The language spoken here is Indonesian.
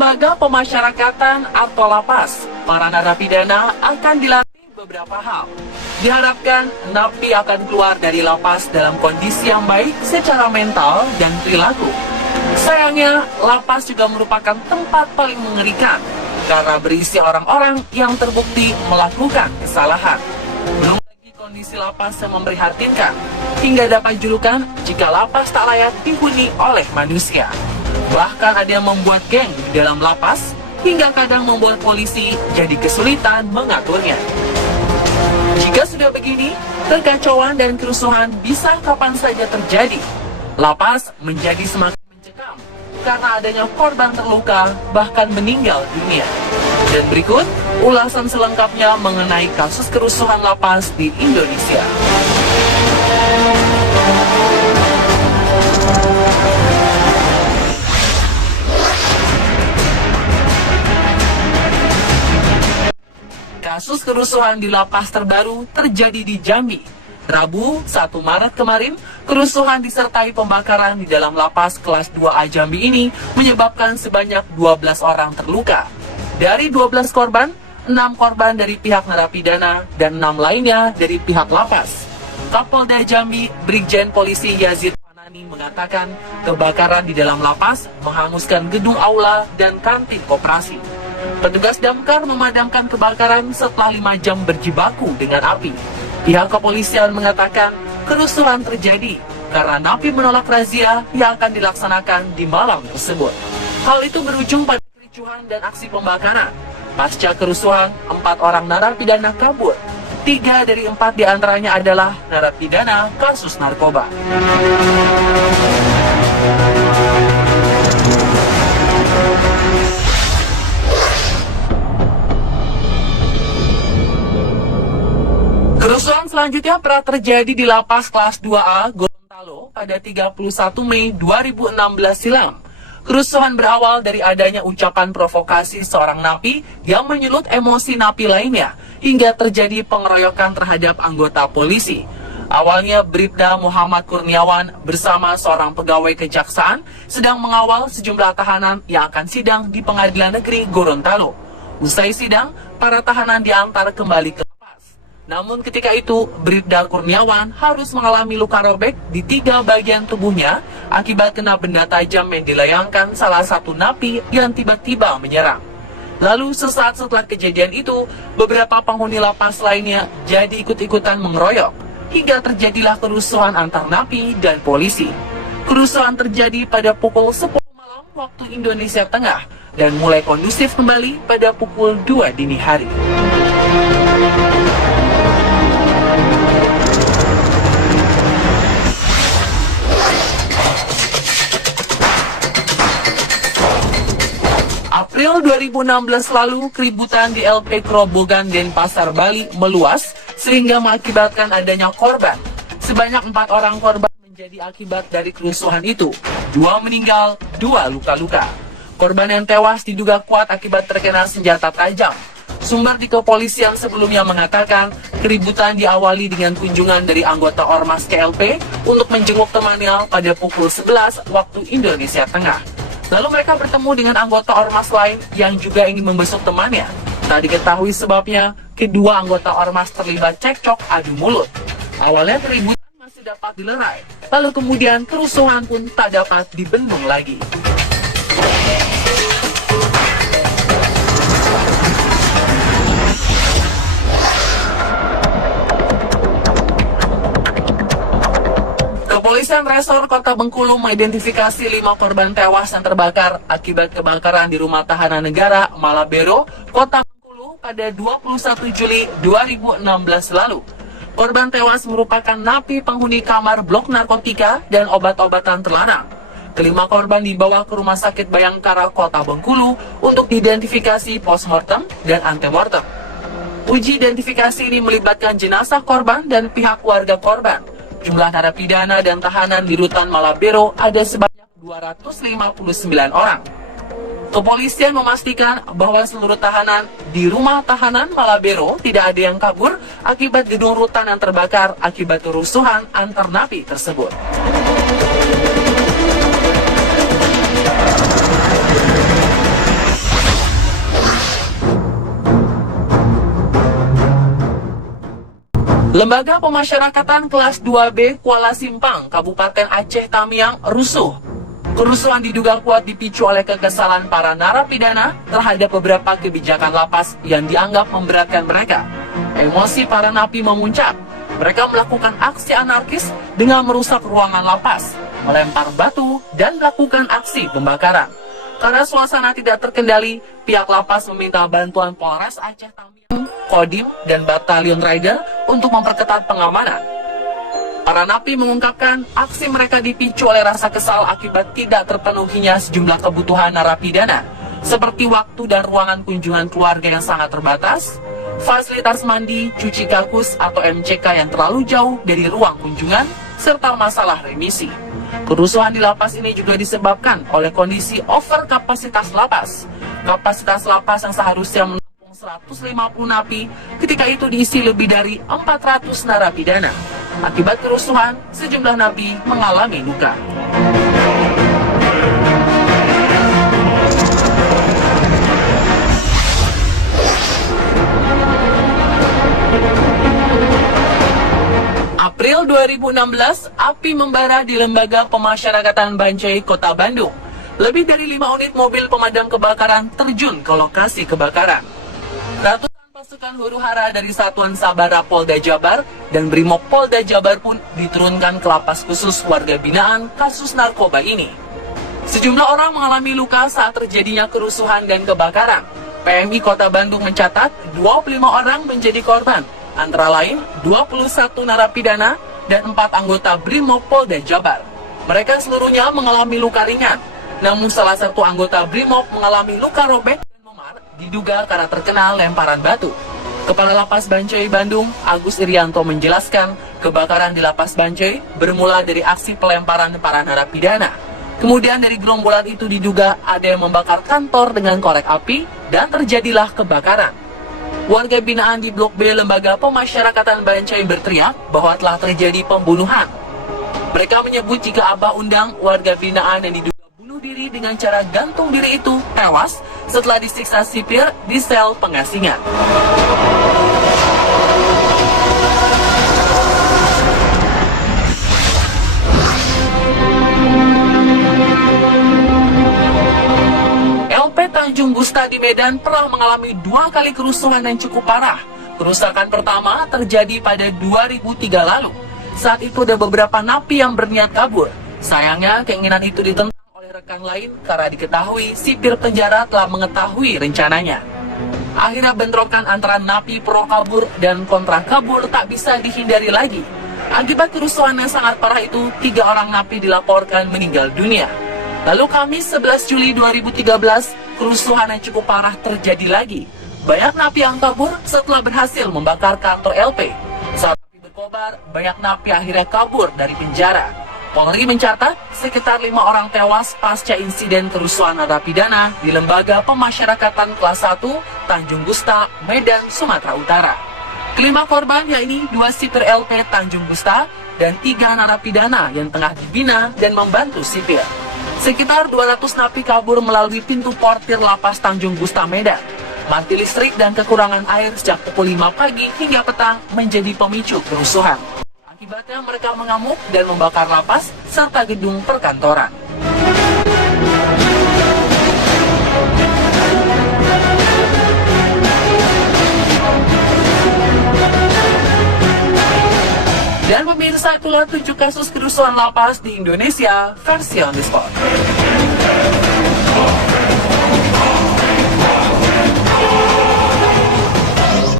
lembaga pemasyarakatan atau lapas, para narapidana akan dilatih beberapa hal. Diharapkan napi akan keluar dari lapas dalam kondisi yang baik secara mental dan perilaku. Sayangnya, lapas juga merupakan tempat paling mengerikan karena berisi orang-orang yang terbukti melakukan kesalahan. Belum lagi kondisi lapas yang memprihatinkan, hingga dapat julukan jika lapas tak layak dihuni oleh manusia. Bahkan ada yang membuat geng di dalam lapas, hingga kadang membuat polisi jadi kesulitan mengaturnya. Jika sudah begini, kekacauan dan kerusuhan bisa kapan saja terjadi. Lapas menjadi semakin mencekam karena adanya korban terluka bahkan meninggal dunia. Dan berikut ulasan selengkapnya mengenai kasus kerusuhan lapas di Indonesia. Kasus kerusuhan di lapas terbaru terjadi di Jambi. Rabu, 1 Maret kemarin, kerusuhan disertai pembakaran di dalam lapas kelas 2A Jambi ini menyebabkan sebanyak 12 orang terluka. Dari 12 korban, 6 korban dari pihak narapidana dan 6 lainnya dari pihak lapas. Kapolda Jambi, Brigjen Polisi Yazid Fanani mengatakan kebakaran di dalam lapas menghanguskan gedung aula dan kantin koperasi. Petugas damkar memadamkan kebakaran setelah 5 jam berjibaku dengan api. Pihak kepolisian mengatakan kerusuhan terjadi karena napi menolak razia yang akan dilaksanakan di malam tersebut. Hal itu berujung pada kericuhan dan aksi pembakaran. Pasca kerusuhan, 4 orang narapidana kabur. 3 dari 4 diantaranya adalah narapidana kasus narkoba. Kerusuhan selanjutnya pernah terjadi di lapas kelas 2A Gorontalo pada 31 Mei 2016 silam. Kerusuhan berawal dari adanya ucapan provokasi seorang napi yang menyulut emosi napi lainnya hingga terjadi pengeroyokan terhadap anggota polisi. Awalnya Bribda Muhammad Kurniawan bersama seorang pegawai kejaksaan sedang mengawal sejumlah tahanan yang akan sidang di Pengadilan Negeri Gorontalo. Usai sidang, para tahanan diantar kembali ke namun ketika itu, Bribda Kurniawan harus mengalami luka robek di 3 bagian tubuhnya akibat kena benda tajam yang dilayangkan salah satu napi yang tiba-tiba menyerang. Lalu sesaat setelah kejadian itu, beberapa penghuni lapas lainnya jadi ikut-ikutan mengeroyok, hingga terjadilah kerusuhan antar napi dan polisi. Kerusuhan terjadi pada pukul 10 malam waktu Indonesia Tengah dan mulai kondusif kembali pada pukul 2 dini hari. April 2016 lalu, keributan di LP Krobogan Denpasar, Bali meluas sehingga mengakibatkan adanya korban. Sebanyak 4 orang korban menjadi akibat dari kerusuhan itu. 2 meninggal, 2 luka-luka. Korban yang tewas diduga kuat akibat terkena senjata tajam. Sumber di kepolisian sebelumnya mengatakan keributan diawali dengan kunjungan dari anggota Ormas KLP untuk menjenguk temannya pada pukul 11 waktu Indonesia Tengah. Lalu mereka bertemu dengan anggota Ormas lain yang juga ingin membesuk temannya. Tak diketahui sebabnya, kedua anggota Ormas terlibat cekcok adu mulut. Awalnya keributan masih dapat dilerai, lalu kemudian kerusuhan pun tak dapat dibendung lagi. Kepolisian Resor Kota Bengkulu mengidentifikasi 5 korban tewas yang terbakar akibat kebakaran di rumah tahanan negara Malabero, Kota Bengkulu pada 21 Juli 2016 lalu. Korban tewas merupakan napi penghuni kamar blok narkotika dan obat-obatan terlarang. Kelima korban dibawa ke Rumah Sakit Bayangkara Kota Bengkulu untuk diidentifikasi postmortem dan antemortem. Uji identifikasi ini melibatkan jenazah korban dan pihak keluarga korban. Jumlah narapidana dan tahanan di Rutan Malabero ada sebanyak 259 orang. Kepolisian memastikan bahwa seluruh tahanan di rumah tahanan Malabero tidak ada yang kabur akibat gedung rutan yang terbakar akibat kerusuhan antar napi tersebut. Lembaga Pemasyarakatan Kelas 2B Kuala Simpang, Kabupaten Aceh Tamiang rusuh. Kerusuhan diduga kuat dipicu oleh kekesalan para narapidana terhadap beberapa kebijakan lapas yang dianggap memberatkan mereka. Emosi para napi memuncak. Mereka melakukan aksi anarkis dengan merusak ruangan lapas, melempar batu, dan melakukan aksi pembakaran. Karena suasana tidak terkendali, pihak lapas meminta bantuan Polres Aceh Tamiang, Kodim, dan Batalion Rider untuk memperketat pengamanan. Para napi mengungkapkan aksi mereka dipicu oleh rasa kesal akibat tidak terpenuhinya sejumlah kebutuhan narapidana, seperti waktu dan ruangan kunjungan keluarga yang sangat terbatas, fasilitas mandi, cuci kakus atau MCK yang terlalu jauh dari ruang kunjungan, serta masalah remisi. Kerusuhan di lapas ini juga disebabkan oleh kondisi over kapasitas lapas. Kapasitas lapas yang seharusnya menampung 150 napi, ketika itu diisi lebih dari 400 narapidana. Akibat kerusuhan, sejumlah napi mengalami luka. April 2016, api membara di Lembaga Pemasyarakatan Bancai, Kota Bandung. Lebih dari 5 unit mobil pemadam kebakaran terjun ke lokasi kebakaran. Ratusan pasukan huru-hara dari Satuan Sabara Polda Jabar dan Brimob Polda Jabar pun diturunkan ke lapas khusus warga binaan kasus narkoba ini. Sejumlah orang mengalami luka saat terjadinya kerusuhan dan kebakaran. PMI Kota Bandung mencatat 25 orang menjadi korban, antara lain 21 narapidana dan 4 anggota Brimob Polda Jabar. Mereka seluruhnya mengalami luka ringan, namun salah satu anggota Brimob mengalami luka robek dan memar diduga karena terkena lemparan batu. Kepala Lapas Bancai Bandung, Agus Irianto menjelaskan, kebakaran di Lapas Bancai bermula dari aksi pelemparan para narapidana. Kemudian dari gerombolan itu diduga ada yang membakar kantor dengan korek api dan terjadilah kebakaran. Warga binaan di Blok B Lembaga Pemasyarakatan Bancai berteriak bahwa telah terjadi pembunuhan. Mereka menyebut jika Abah Undang, warga binaan yang diduga bunuh diri dengan cara gantung diri itu, tewas setelah disiksa sipir di sel pengasingan. LP Tanjung Gusta di Medan pernah mengalami 2 kali kerusuhan yang cukup parah. Kerusakan pertama terjadi pada 2003 lalu. Saat itu ada beberapa napi yang berniat kabur. Sayangnya keinginan itu ditentang oleh rekan lain karena diketahui sipir penjara telah mengetahui rencananya. Akhirnya bentrokan antara napi pro kabur dan kontra kabur tak bisa dihindari lagi. Akibat kerusuhan yang sangat parah itu, 3 orang napi dilaporkan meninggal dunia. Lalu Kamis 11 Juli 2013, kerusuhan yang cukup parah terjadi lagi. Banyak napi yang kabur setelah berhasil membakar kantor LP. Saat napi berkobar, banyak napi akhirnya kabur dari penjara. Polri mencatat sekitar 5 orang tewas pasca insiden kerusuhan narapidana di Lembaga Pemasyarakatan Kelas 1, Tanjung Gusta, Medan, Sumatera Utara. Kelima korban yaitu 2 sipir LP Tanjung Gusta dan 3 narapidana yang tengah dibina dan membantu sipir. Sekitar 200 napi kabur melalui pintu portir Lapas Tanjung Gusta Medan. Mati listrik dan kekurangan air sejak pukul 5 pagi hingga petang menjadi pemicu kerusuhan. Akibatnya mereka mengamuk dan membakar lapas serta gedung perkantoran. Dan pemirsa, itulah 7 kasus kerusuhan lapas di Indonesia versi On The Spot.